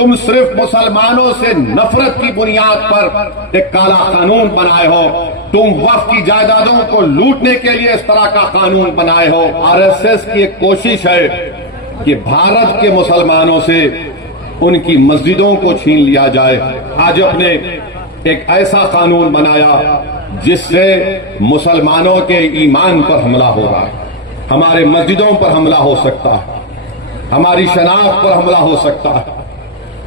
تم صرف مسلمانوں سے نفرت کی بنیاد پر ایک کالا قانون بنائے ہو، تم وقف کی جائیدادوں کو لوٹنے کے لیے اس طرح کا قانون بنائے ہو۔ آر ایس ایس کی ایک کوشش ہے کہ بھارت کے مسلمانوں سے ان کی مسجدوں کو چھین لیا جائے۔ آج اپنے ایک ایسا قانون بنایا جس سے مسلمانوں کے ایمان پر حملہ ہو رہا ہے، ہمارے مسجدوں پر حملہ ہو سکتا ہے، ہماری شناخت پر حملہ ہو سکتا ہے،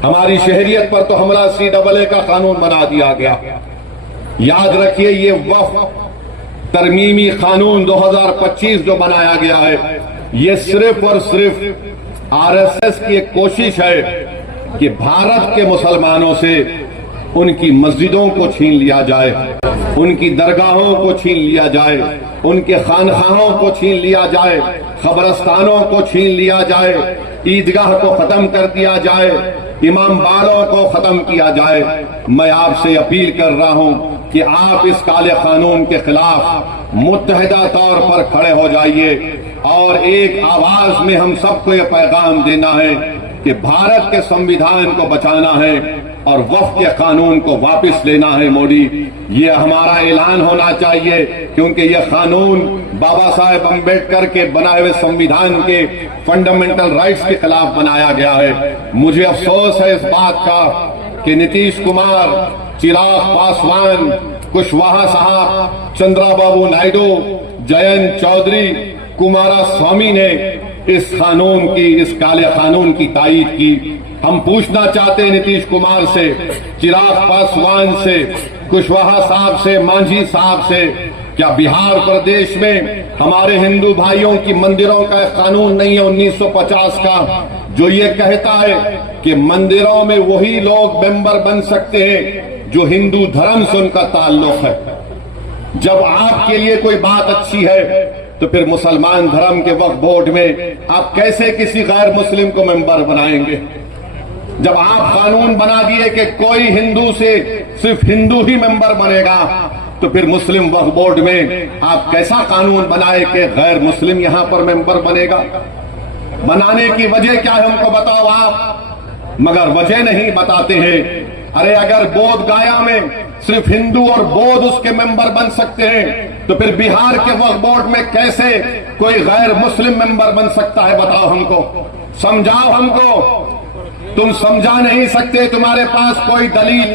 ہماری شہریت پر تو حملہ CAA کا قانون بنا دیا گیا۔ یاد رکھیے یہ وقف ترمیمی قانون 2025 جو بنایا گیا ہے، یہ صرف اور صرف آر ایس ایس کی ایک کوشش ہے کہ بھارت کے مسلمانوں سے ان کی مسجدوں کو چھین لیا جائے، ان کی درگاہوں کو چھین لیا جائے، ان کے خانقاہوں کو چھین لیا جائے، قبرستانوں کو چھین لیا جائے، عیدگاہ کو ختم کر دیا جائے، امام باڑوں کو ختم کیا جائے۔ میں آپ سے اپیل کر رہا ہوں کہ آپ اس کالے قانون کے خلاف متحدہ طور پر کھڑے ہو جائیے اور ایک آواز میں ہم سب کو یہ پیغام دینا ہے کہ بھارت کے سمویدھان کو بچانا ہے اور وقف کے قانون کو واپس لینا ہے۔ مودی، یہ ہمارا اعلان ہونا چاہیے کیونکہ یہ قانون بابا صاحب امبیڈکر کے بنائے ہوئے سمویدھان کے فنڈامنٹل رائٹس کے خلاف بنایا گیا ہے۔ مجھے افسوس ہے اس بات کا کہ نتیش کمار، چراغ پاسوان، کشواہا صاحب، چندرا بابو نائیڈو، جینت چودھری، کمارا سوامی نے اس قانون کی، اس کالے قانون کی تائید کی۔ ہم پوچھنا چاہتے ہیں نتیش کمار سے، چراغ پاسوان سے، کشواہا صاحب سے، مانجھی صاحب سے، کیا بہار پردیش میں ہمارے ہندو بھائیوں کی مندروں کا ایک قانون نہیں ہے 1950 کا جو یہ کہتا ہے کہ مندروں میں وہی لوگ ممبر بن سکتے ہیں جو ہندو دھرم سے ان کا تعلق ہے؟ جب آپ کے لیے کوئی بات اچھی ہے تو پھر مسلمان دھرم کے وقف بورڈ میں آپ کیسے کسی غیر مسلم کو ممبر بنائیں گے؟ جب آپ قانون بنا دیے کہ کوئی ہندو سے صرف ہندو ہی ممبر بنے گا تو پھر مسلم وقف بورڈ میں آپ کیسا قانون بنائے کہ غیر مسلم یہاں پر ممبر بنے گا؟ بنانے کی وجہ کیا ہے ہم کو بتاؤ آپ، مگر وجہ نہیں بتاتے ہیں۔ ارے اگر بودھ گایا میں صرف ہندو اور بودھ اس کے ممبر بن سکتے ہیں تو پھر بہار کے وقف بورڈ میں کیسے کوئی غیر مسلم ممبر بن سکتا ہے؟ بتاؤ ہم کو، سمجھاؤ ہم کو۔ تم سمجھا نہیں سکتے، تمہارے پاس کوئی دلیل نہیں۔